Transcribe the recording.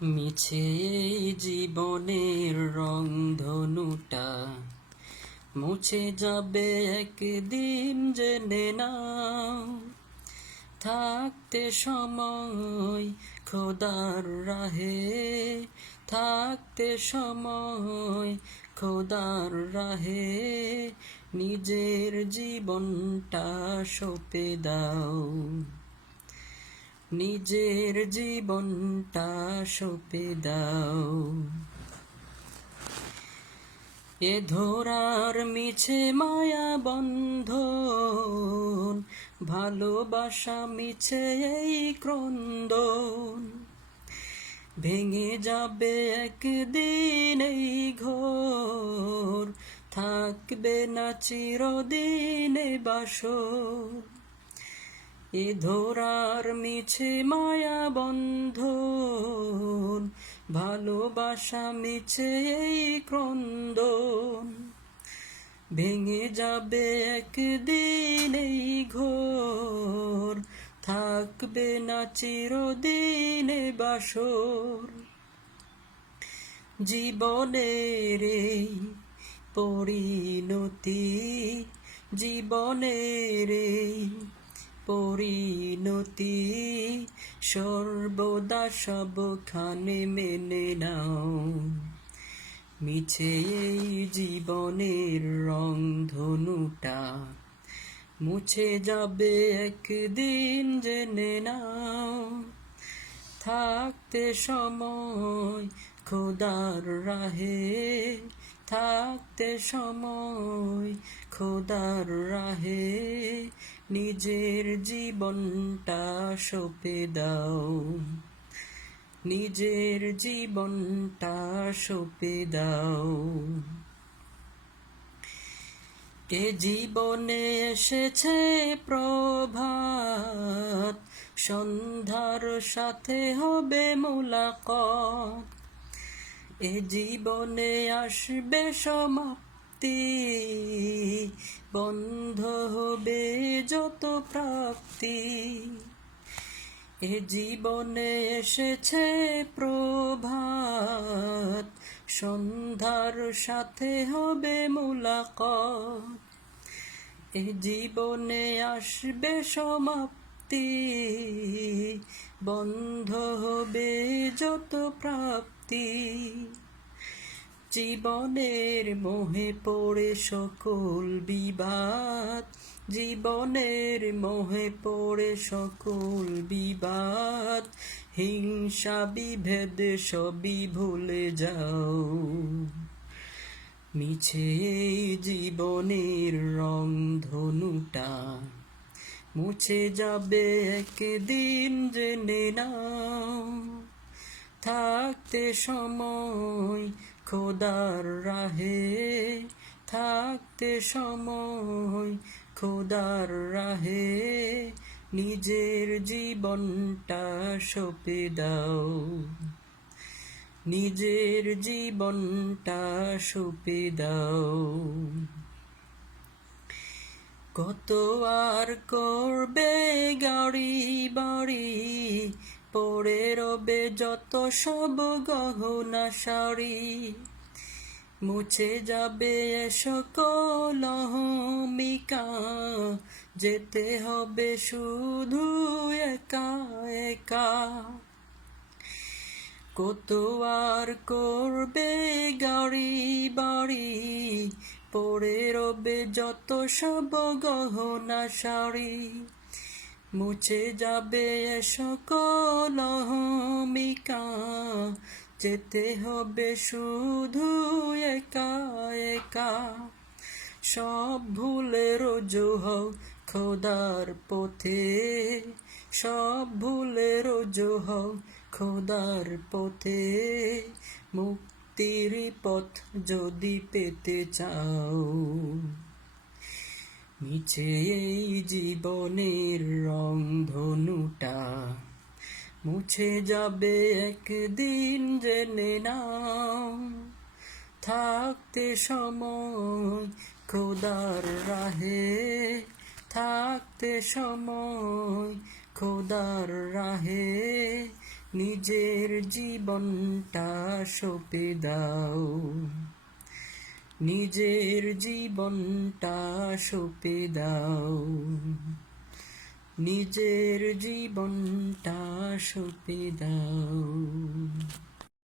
মিছে এই জীবনের রংধনুটা মুছে যাবে একদিন, জেনে নাও। থাকতে সময় খোদার রাহে, থাকতে সময় খোদার রাহে, নিজের জীবনটা সঁপে দাও, নিজের জীবনটা সঁপে দাও। এ ধরার মিছে মায়া বন্ধন, ভালোবাসা মিছে এই ক্রন্দন, ভেঙে যাবে একদিন এই ঘোর, থাকবে না চিরদিন এ বাসর। এ ধরার মিছে মায়া বন্ধন, ভালোবাসা মিছে এই ক্রন্দন, ভেঙে যাবে একদিন এই ঘোর, থাকবে না চিরদিন এ বাসর। জীবনের এই পরিণতি, জীবনের এই পরিণতি, সর্বদা সবখানে মেনে নাও। মিছে এই জীবনের রংধনুটা মুছে যাবে একদিন, জেনে নাও। থাকতে সময় খোদার রাহে, থাকতে সময় খোদার রাহে, নিজের জীবনটা সঁপে দাও, নিজের জীবনটা সঁপে দাও। এ জীবনে এসেছে প্রভাত, সন্ধ্যার সাথে হবে মুলাকাত। এ জীবনে আসবে সমাপ্তি, বন্ধ হবে যত প্রাপ্তি। এ জীবনে এসেছে প্রভাত, সন্ধ্যার সাথে হবে মুলাকাত। এ জীবনে আসবে সমাপ্তি, বন্ধ হবে যত প্রাপ্তি। জীবনের মোহে পড়ে সকল বিবাদ, জীবনের মোহে পড়ে সকল বিবাদ, হিংসা বিভেদ সবই ভুলে যাও। মিছে এই জীবনের রংধনুটা মুছে যাবে একদিন, জেনে নাও। থাকতে সময় খোদার রাহে, থাকতে সময় খোদার রাহে, নিজের জীবনটা সঁপে দাও, নিজের জীবনটা সঁপে দাও। কত আর করবে গাড়ি বাড়ি, পড়ে রবে যত সব গহনা শাড়ি, মুছে যাবে সকল অহমিকা, যেতে হবে শুধু একা একা। কত আর করবে গাড়ি বাড়ি, পড়ে রবে যত সব গহনা শাড়ি, মুছে যাবে সকল অহমিকা, যেতে হবে শুধু একা একা। সব ভুলের রজু হও খোদার পথে, সব ভুলের রজু হও খোদার পথে, মুক্তির পথ যদি পেতে চাও। মিছে এই জীবনের রংধনুটা মুছে যাবে একদিন, জেনে নাও। থাকতে সময় খোদার রাহে, থাকতে সময় খোদার রাহে, নিজের জীবনটা সঁপে দাও, নিজের জীবনটা সঁপে দাও, নিজের জীবনটা সঁপে দাও।